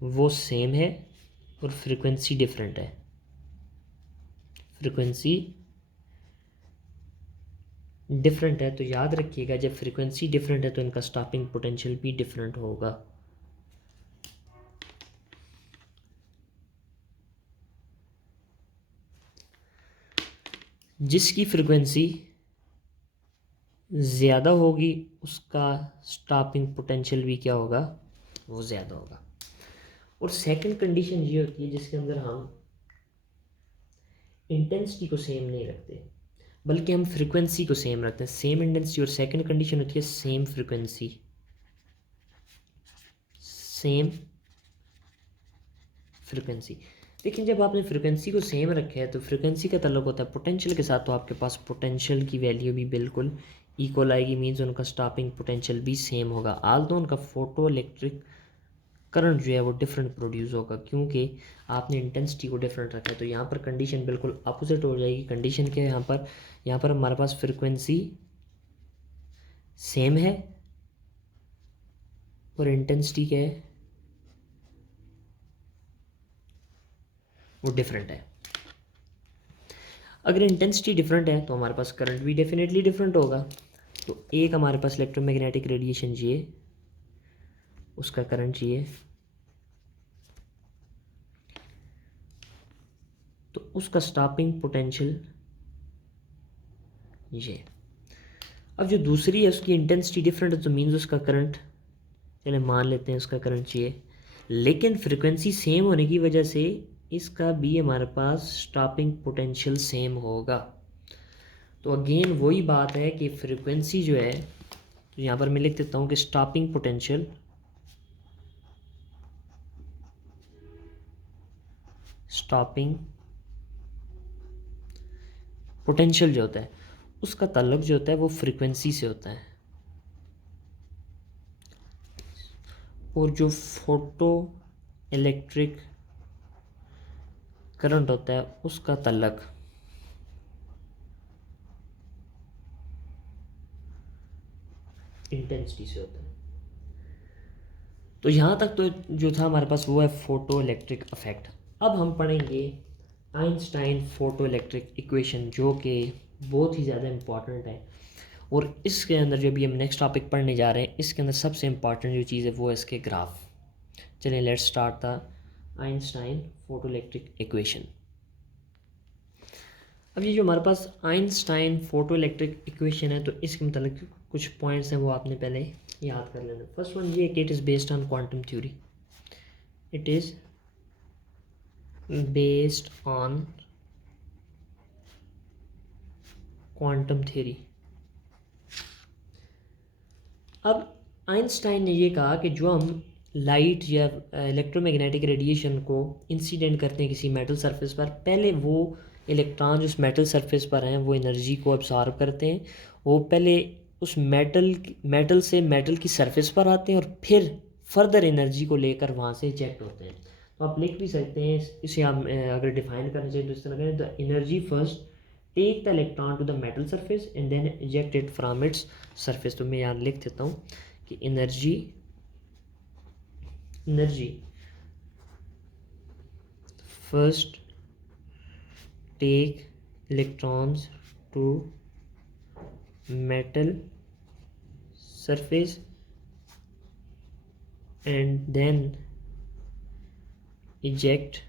वो सेम है और फ्रिक्वेंसी डिफरेंट है। फ्रिक्वेंसी डिफरेंट है तो याद रखिएगा जब फ्रिक्वेंसी डिफरेंट है तो इनका स्टॉपिंग पोटेंशियल भी डिफरेंट होगा। जिसकी फ्रिक्वेंसी ज़्यादा होगी उसका स्टॉपिंग पोटेंशियल भी क्या होगा, वो ज़्यादा होगा। और सेकंड कंडीशन ये होती है जिसके अंदर हम इंटेंसिटी को सेम नहीं रखते बल्कि हम फ्रिक्वेंसी को सेम रखते हैं, सेम इंटेंसिटी। और सेकंड कंडीशन होती है सेम फ्रिक्वेंसी, सेम फ्रिक्वेंसी। लेकिन जब आपने फ्रिक्वेंसी को सेम रखा है तो फ्रिक्वेंसी का ताल्लुक होता है पोटेंशियल के साथ, तो आपके पास पोटेंशियल की वैल्यू भी बिल्कुल इक्वल आएगी, मीन्स उनका स्टॉपिंग पोटेंशियल भी सेम होगा। आल्दो उनका फोटो इलेक्ट्रिक करंट जो है वो डिफरेंट प्रोड्यूस होगा क्योंकि आपने इंटेंसिटी को डिफरेंट रखा है। तो यहाँ पर कंडीशन बिल्कुल अपोजिट हो जाएगी। कंडीशन क्या है यहाँ पर हमारे पास फ्रिक्वेंसी सेम है और इंटेंसिटी क्या है, वो डिफरेंट है। अगर इंटेंसिटी डिफरेंट है तो हमारे पास करंट भी डेफिनेटली डिफरेंट होगा। तो एक हमारे पास इलेक्ट्रोमैग्नेटिक रेडिएशन चाहिए, उसका करंट चाहिए, तो उसका स्टॉपिंग पोटेंशियल ये। अब जो दूसरी है उसकी इंटेंसिटी डिफरेंट है तो मीन्स उसका करंट, चले मान लेते हैं उसका करंट चाहिए, लेकिन फ्रिक्वेंसी सेम होने की वजह से इसका भी हमारे पास स्टॉपिंग पोटेंशियल सेम होगा। तो अगेन वही बात है कि फ्रिक्वेंसी जो है, तो यहाँ पर मैं लिख देता हूँ कि स्टॉपिंग पोटेंशियल जो होता है उसका ताल्लुक जो होता है वो फ्रिक्वेंसी से होता है, और जो फोटो इलेक्ट्रिक करंट होता है उसका ताल्लुक इंटेंसिटी से होता है। तो यहाँ तक तो जो था हमारे पास वो है फोटो इलेक्ट्रिक इफेक्ट। अब हम पढ़ेंगे आइंस्टाइन फोटो इलेक्ट्रिक इक्वेशन जो कि बहुत ही ज़्यादा इम्पॉर्टेंट है। और इसके अंदर जो भी हम नेक्स्ट टॉपिक पढ़ने जा रहे हैं इसके अंदर सबसे इम्पॉर्टेंट जो चीज़ है वो है इसके ग्राफ। चलिए let's start the Einstein photo electric equation. अब ये जो हमारे पास आइंस्टाइन फोटो इलेक्ट्रिक इक्वेशन है तो इसके मतलब कुछ पॉइंट्स हैं वो आपने पहले याद कर लेना। फर्स्ट वन ये कि it is based on quantum theory, it is based on quantum theory. अब आइंस्टाइन ने ये कहा कि जो हम लाइट या इलेक्ट्रोमैग्नेटिक रेडिएशन को इंसिडेंट करते हैं किसी मेटल सरफेस पर, पहले वो इलेक्ट्रॉन जो उस मेटल सरफेस पर हैं वो एनर्जी को अब्सॉर्ब करते हैं, वो पहले उस मेटल से मेटल की सरफेस पर आते हैं और फिर फर्दर एनर्जी को लेकर वहाँ से इजेक्ट होते हैं। तो आप लिख भी सकते हैं इसे, हम अगर डिफाइन करना चाहिए तो इस तरह करें, the energy first take the electron to the metal surface and then eject it from its surface. तो मैं यहाँ लिख देता हूँ कि energy first take electrons to metal surface and then eject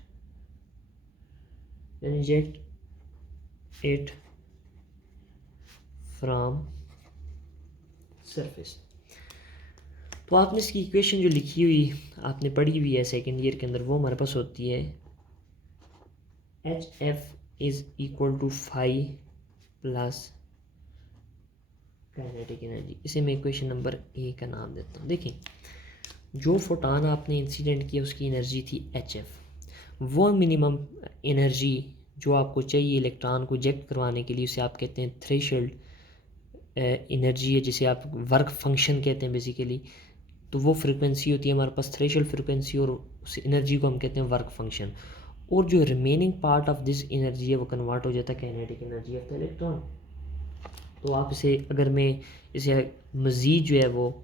it from surface। तो आपने इसकी इक्वेशन जो लिखी हुई आपने पढ़ी हुई है सेकेंड ईयर के अंदर वो हमारे पास होती है HF is equal to phi plus kinetic energy. इसे मैं इक्वेशन नंबर ए का नाम देता हूँ। देखिए जो फोटॉन आपने इंसिडेंट किया उसकी एनर्जी थी HF, वो मिनिमम एनर्जी जो आपको चाहिए इलेक्ट्रॉन को इजेक्ट करवाने के लिए उसे आप कहते हैं थ्रेशोल्ड एनर्जी है, जिसे आप वर्क फंक्शन कहते हैं बेसिकली। तो वो फ्रिक्वेंसी होती है हमारे पास थ्रेशोल्ड फ्रिक्वेंसी, और उस एनर्जी को हम कहते हैं वर्क फंक्शन। और जो remaining part of this energy है वो कन्वर्ट हो जाता है kinetic energy of the electron. तो आप इसे, अगर मैं इसे मज़ीद जो है वो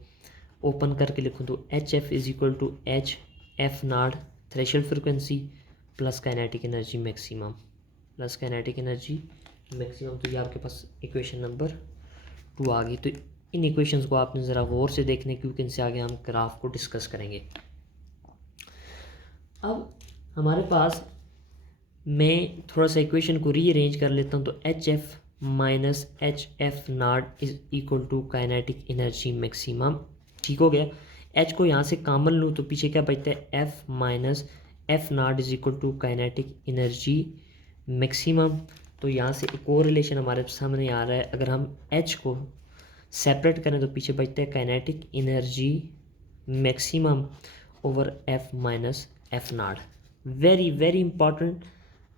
ओपन करके लिखूँ तो HF is equal to HF naught threshold frequency plus kinetic energy maximum, तो ये आपके पास इक्वेशन नंबर 2 आ गई। तो इन इक्वेशंस को आपने ज़रा गौर से देखने क्योंकि इनसे आगे हम ग्राफ को डिस्कस करेंगे। अब हमारे पास मैं थोड़ा सा इक्वेशन को रीअरेंज कर लेता हूँ। तो H F minus H F naught is equal to kinetic energy maximum. ठीक हो गया। एच को यहाँ से कॉमन लूँ तो पीछे क्या बचता है, F minus F naught is equal to kinetic energy maximum. तो यहाँ से एक और रिलेशन हमारे सामने आ रहा है, अगर हम एच को सेपरेट करें तो पीछे बचता है kinetic energy maximum over F minus F not. Very very important,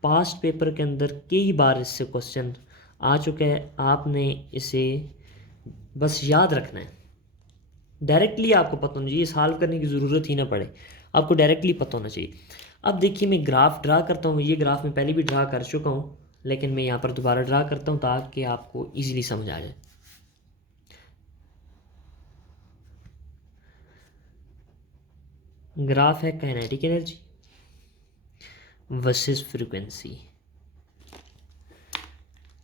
past paper के अंदर कई बार इससे क्वेश्चन आ चुका है, आपने इसे बस याद रखना है। डायरेक्टली आपको पता होना चाहिए, सॉल्व करने की ज़रूरत ही ना पड़े, आपको डायरेक्टली पता होना चाहिए। अब देखिए मैं ग्राफ ड्रा करता हूँ, ये ग्राफ मैं पहले भी ड्रा कर चुका हूँ, लेकिन मैं यहाँ पर दोबारा ड्रा करता हूँ ताकि आपको ईजिली समझ आ जाए। ग्राफ है काइनेटिक एनर्जी वर्सेस फ्रीक्वेंसी।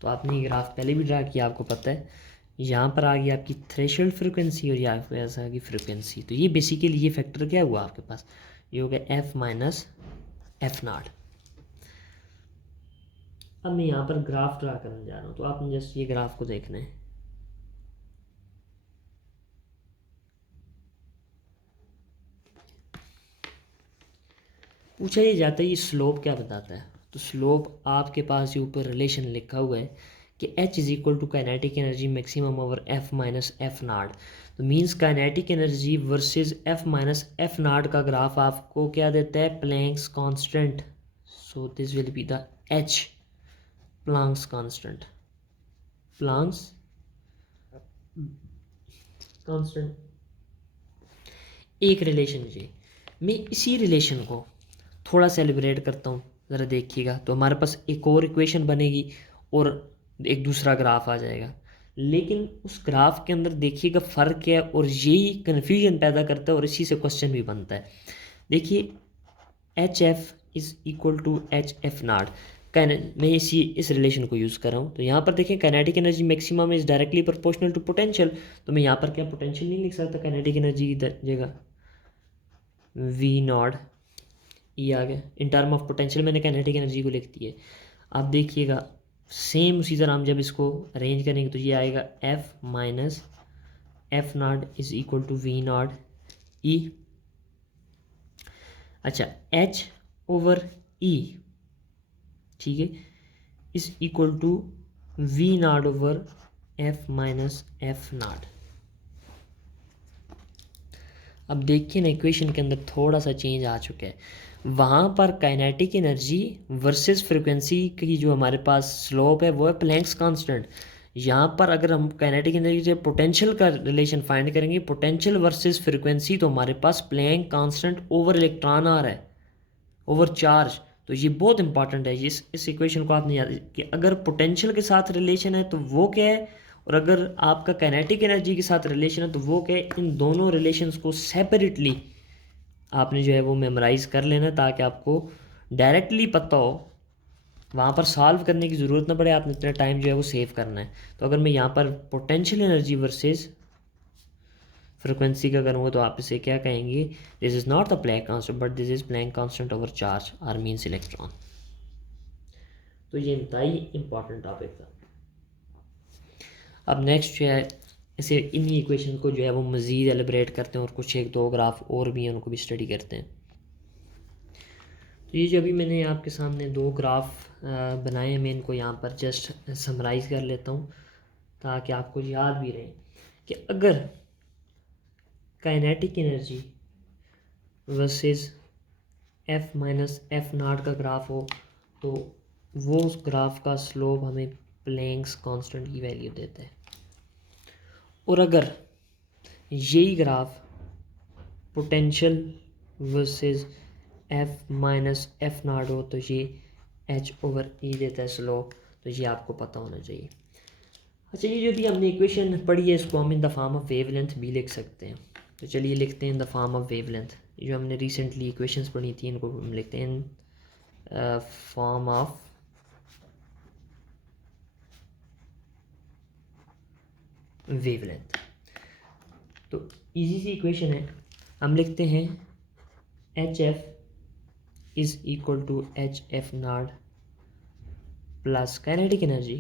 तो आपने ये ग्राफ पहले भी ड्रा किया, आपको पता है। यहाँ पर आ गई आपकी थ्रेशोल्ड फ्रीक्वेंसी और यहाँ पर ऐसा आ गई फ्रीक्वेंसी। तो ये बेसिकली ये फैक्टर क्या हुआ आपके पास, ये हो गया एफ माइनस एफ नॉट। अब मैं यहाँ पर ग्राफ ड्रा करने जा रहा हूँ, तो आपने जस्ट ये ग्राफ को देखना है। पूछा ये जाता है ये स्लोप क्या बताता है, तो स्लोप आपके पास ये ऊपर रिलेशन लिखा हुआ है कि H is equal to kinetic energy maximum over F minus F naught. तो means kinetic energy versus F minus F naught का ग्राफ आपको क्या देता है, Planck's constant. So this will be the H, Planck's constant, Planck's constant. एक relation जी, मैं इसी रिलेशन को थोड़ा सेलिब्रेट करता हूँ, ज़रा देखिएगा। तो हमारे पास एक और इक्वेशन बनेगी और एक दूसरा ग्राफ आ जाएगा, लेकिन उस ग्राफ के अंदर देखिएगा फ़र्क क्या है, और यही कन्फ्यूजन पैदा करता है और इसी से क्वेश्चन भी बनता है। देखिए H F is equal to H F naught, मैं इस रिलेशन को यूज़ कर रहा हूँ। तो यहाँ पर देखें kinetic energy maximum is directly proportional to potential. तो मैं यहाँ पर क्या पोटेंशियल नहीं लिख सकता काइनेटिक एनर्जी की जगह, वी नॉट ये आ गया। इन टर्म ऑफ पोटेंशियल मैंने काइनेटिक एनर्जी को लिख दी है। आप देखिएगा सेम उसी तरह हम जब इसको अरेंज करेंगे तो ये आएगा F minus F naught is equal to V naught E. अच्छा एच ओवर ई, ठीक है, is equal to V naught over F minus F naught. अब देखिए ना इक्वेशन के अंदर थोड़ा सा चेंज आ चुका है। वहाँ पर काइनेटिक एनर्जी वर्सेस फ्रिक्वेंसी की जो हमारे पास स्लोप है वो है प्लैंक्स कांस्टेंट। यहाँ पर अगर हम काइनेटिक एनर्जी से पोटेंशियल का रिलेशन फाइंड करेंगे, पोटेंशियल वर्सेस फ्रिक्वेंसी, तो हमारे पास प्लैंक कांस्टेंट ओवर इलेक्ट्रॉन आ रहा है, ओवर चार्ज। तो ये बहुत इंपॉर्टेंट है, इस इक्वेशन को आपने याद कि अगर पोटेंशियल के साथ रिलेशन है तो वो क्या है, और अगर आपका काइनेटिक एनर्जी के साथ रिलेशन है तो वो क्या है। इन दोनों रिलेशंस को सेपरेटली आपने जो है वो मेमोराइज़ कर लेना ताकि आपको डायरेक्टली पता हो, वहाँ पर सॉल्व करने की ज़रूरत ना पड़े, आपने इतना टाइम जो है वो सेव करना है। तो अगर मैं यहाँ पर पोटेंशियल एनर्जी वर्सेस फ्रिक्वेंसी का करूँगा तो आप इसे क्या कहेंगे, this is not the Planck constant but this is Planck constant over charge or means electron. तो ये इंतहाई इंपॉर्टेंट टॉपिक था। अब नेक्स्ट जो है इसे इन्हीं इक्वेशन को जो है वो मज़ीद एलिब्रेट करते हैं और कुछ एक दो ग्राफ और भी हैं उनको भी स्टडी करते हैं। तो ये जो अभी मैंने आपके सामने दो ग्राफ बनाए हैं, मैं इनको यहाँ पर जस्ट समराइज़ कर लेता हूँ ताकि आपको याद भी रहे कि अगर kinetic energy versus F minus F naught का ग्राफ हो तो वो उस ग्राफ का स्लोप हमें प्लैंक्स कांस्टेंट की वैल्यू देता है, और अगर यही graph potential versus F minus F not हो तो ये एच ओवर ई देता है स्लोप। तो ये आपको पता होना चाहिए। अच्छा ये जो भी हमने इक्वेशन पढ़ी है इसको हम in the form of wavelength भी लिख सकते हैं। तो चलिए लिखते हैं in the form of wavelength. ये जो हमने रिसेंटली इक्वेशंस पढ़ी थी इनको हम लिखते हैं इन फॉर्म ऑफ वेवलेंथ। तो इजी सी इक्वेशन है, हम लिखते हैं H F is equal to H F naught plus kinetic energy.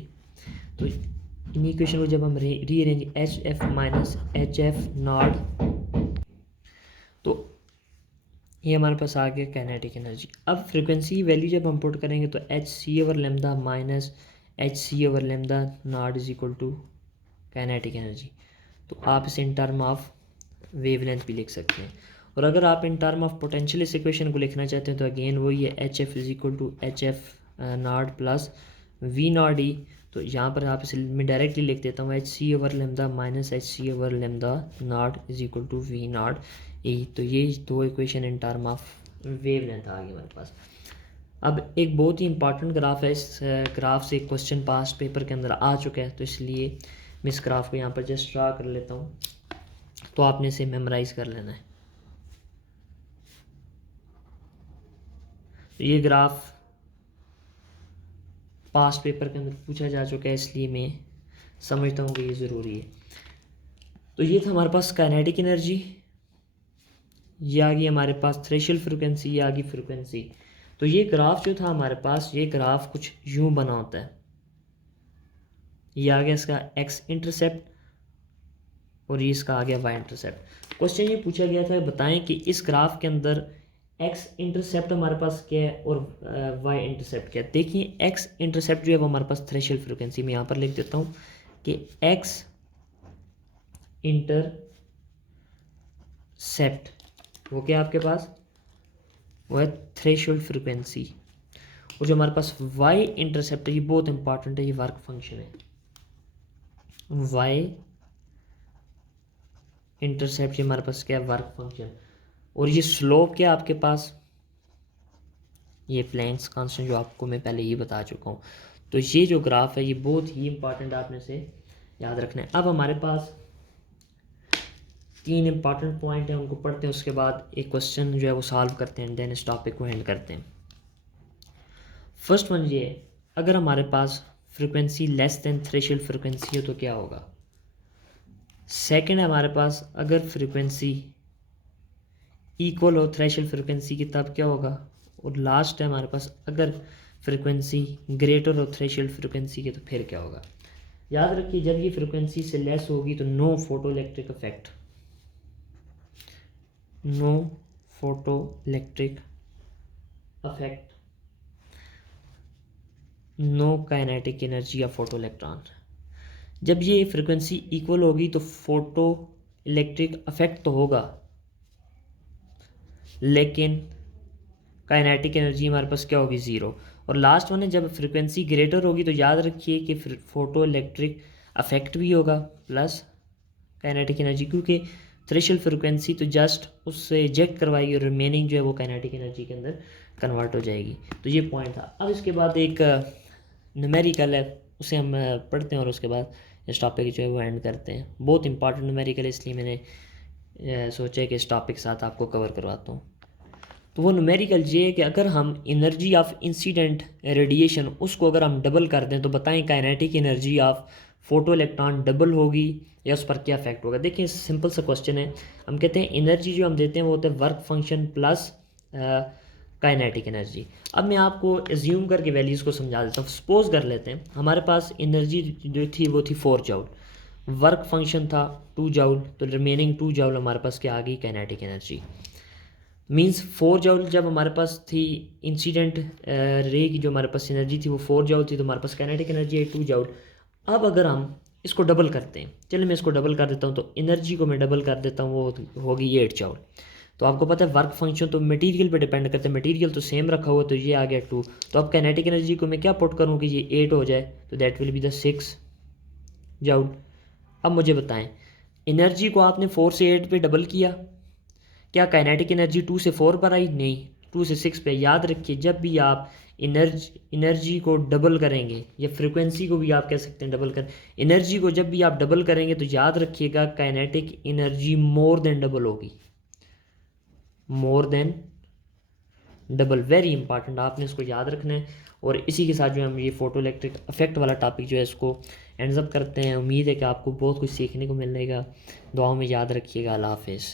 तो इन इक्वेशन को जब हम rearrange H F minus H F naught, तो ये हमारे पास आ गया काइनेटिक एनर्जी। अब फ्रीक्वेंसी वैल्यू जब हम पुट करेंगे तो H C over lambda minus H C over lambda naught is equal to kinetic energy. तो आप इसे इन टर्म ऑफ वेवलेंथ भी लिख सकते हैं। और अगर आप इन टर्म ऑफ पोटेंशियल इस इक्वेशन को लिखना चाहते हैं तो अगेन वही है H F is equal to H F naught plus V naught E. तो यहाँ पर आप इसे मैं डायरेक्टली लिख देता हूँ H C over lambda minus H C over lambda naught is equal to V naught E. तो ये दो equation in term of wavelength आ गई हमारे पास। अब एक बहुत ही इंपॉर्टेंट ग्राफ है, इस ग्राफ से एक क्वेश्चन पास्ट पेपर के अंदर आ चुका है, तो इसलिए मैं इस ग्राफ को यहाँ पर जस्ट ड्रा कर लेता हूँ, तो आपने इसे मेमोराइज कर लेना है। तो ये ग्राफ पास्ट पेपर के अंदर पूछा जा चुका है, इसलिए मैं समझता हूँ कि ये ज़रूरी है। तो ये था हमारे पास काइनेटिक एनर्जी, ये आ गई हमारे पास थ्रेशोल्ड फ्रिक्वेंसी, ये आ गई फ्रिक्वेंसी। तो ये ग्राफ जो था हमारे पास, ये ग्राफ कुछ यूँ बना होता है, ये आ गया इसका एक्स इंटरसेप्ट और ये इसका आ गया वाई इंटरसेप्ट। क्वेश्चन ये पूछा गया था, बताएं कि इस ग्राफ के अंदर एक्स इंटरसेप्ट हमारे पास क्या है और वाई इंटरसेप्ट क्या है। देखिए एक्स इंटरसेप्ट जो है वो हमारे पास थ्रेशोल्ड फ्रिक्वेंसी, मैं यहाँ पर लिख देता हूँ कि एक्स इंटरसेप्ट वो क्या आपके पास, वो है थ्रेशोल्ड फ्रिक्वेंसी। और जो हमारे पास वाई इंटरसेप्ट है, ये बहुत इंपॉर्टेंट है, ये वर्क फंक्शन है। वाई इंटरसेप्ट ये हमारे पास क्या है, वर्क फंक्शन। और ये स्लोप क्या है आपके पास, ये प्लैंक्स कांस्टेंट जो आपको मैं पहले ही बता चुका हूँ। तो ये जो ग्राफ है ये बहुत ही इंपॉर्टेंट आपने से याद रखना है। अब हमारे पास 3 इंपॉर्टेंट पॉइंट हैं, उनको पढ़ते हैं, उसके बाद एक क्वेश्चन जो है वो सॉल्व करते हैं, देन इस टॉपिक को एंड करते हैं। फर्स्ट वन ये है, अगर हमारे पास frequency less than threshold frequency हो तो क्या होगा। सेकंड है हमारे पास, अगर फ्रिक्वेंसी इक्वल हो थ्रेशोल्ड फ्रिक्वेंसी की तब क्या होगा। और लास्ट है हमारे पास, अगर फ्रिक्वेंसी ग्रेटर हो थ्रेशोल्ड फ्रिक्वेंसी की तो फिर क्या होगा। याद रखिए जब ये फ्रिक्वेंसी से लेस होगी तो no photo electric effect, no photo electric effect, no kinetic energy या फोटो इलेक्ट्रॉन। जब ये फ्रिक्वेंसी इक्वल होगी तो फोटो इलेक्ट्रिक इफेक्ट तो होगा, लेकिन काइनेटिक एनर्जी हमारे पास क्या होगी, ज़ीरो। और लास्ट वन है, जब फ्रिक्वेंसी ग्रेटर होगी तो याद रखिए कि फोटो इलेक्ट्रिक इफेक्ट भी होगा प्लस काइनेटिक एनर्जी, क्योंकि थ्रेशोल्ड फ्रिक्वेंसी तो जस्ट उससे इजेक्ट करवाएगी और रिमेनिंग जो है वो काइनेटिक एनर्जी के अंदर कन्वर्ट हो जाएगी। तो ये पॉइंट था। अब इसके बाद एक न्यूमेरिकल है, उसे हम पढ़ते हैं और उसके बाद इस टॉपिक जो है वो एंड करते हैं। बहुत इंपॉर्टेंट न्यूमेरिकल है, इसलिए मैंने सोचा कि इस टॉपिक के साथ आपको कवर करवाता हूँ। तो वो न्यूमेरिकल ये है कि अगर हम एनर्जी ऑफ इंसिडेंट रेडिएशन उसको अगर हम डबल कर दें तो बताएं kinetic energy of photo electron double होगी या उस पर क्या इफेक्ट होगा। देखिए सिंपल सा क्वेश्चन है, हम कहते हैं एनर्जी जो हम देते हैं वो होता है work function plus kinetic energy. अब मैं आपको एज्यूम करके वैल्यूज़ को समझा देता हूँ। सपोज कर लेते हैं हमारे पास एनर्जी जो थी वो थी 4 जूल, वर्क फंक्शन था 2 जूल, तो रिमेनिंग 2 जूल हमारे पास क्या आ गई, काइनेटिक एनर्जी। मींस 4 जूल जब हमारे पास थी इंसिडेंट रे की जो हमारे पास एनर्जी थी वो 4 जूल थी, तो हमारे पास काइनेटिक एनर्जी है 2 जूल। अब अगर हम इसको डबल करते हैं, चलिए मैं इसको डबल कर देता हूँ, तो एनर्जी को मैं डबल कर देता हूँ, वो होगी 8 जूल। तो आपको पता है वर्क फंक्शन तो मटेरियल पे डिपेंड करते हैं, मटेरियल तो सेम रखा हुआ, तो ये आ गया 2। तो अब काइनेटिक एनर्जी को मैं क्या पुट करूँ कि ये 8 हो जाए, तो that will be the 6 joule. अब मुझे बताएं एनर्जी को आपने 4 से 8 पे डबल किया, क्या काइनेटिक एनर्जी 2 से 4 पर आई, नहीं 2 से 6 पे। याद रखिए जब भी आप एनर्जी को डबल करेंगे या फ्रिक्वेंसी को भी आप कह सकते हैं डबल कर, एनर्जी को जब भी आप डबल करेंगे तो याद रखिएगा kinetic energy more than double होगी, more than double. Very important, आपने इसको याद रखना है। और इसी के साथ जो हम ये फोटो इलेक्ट्रिक इफेक्ट वाला टॉपिक जो है इसको एंड्स अप करते हैं। उम्मीद है कि आपको बहुत कुछ सीखने को मिलेगा। दुआओं में याद रखिएगा। अल्लाह हाफिज़।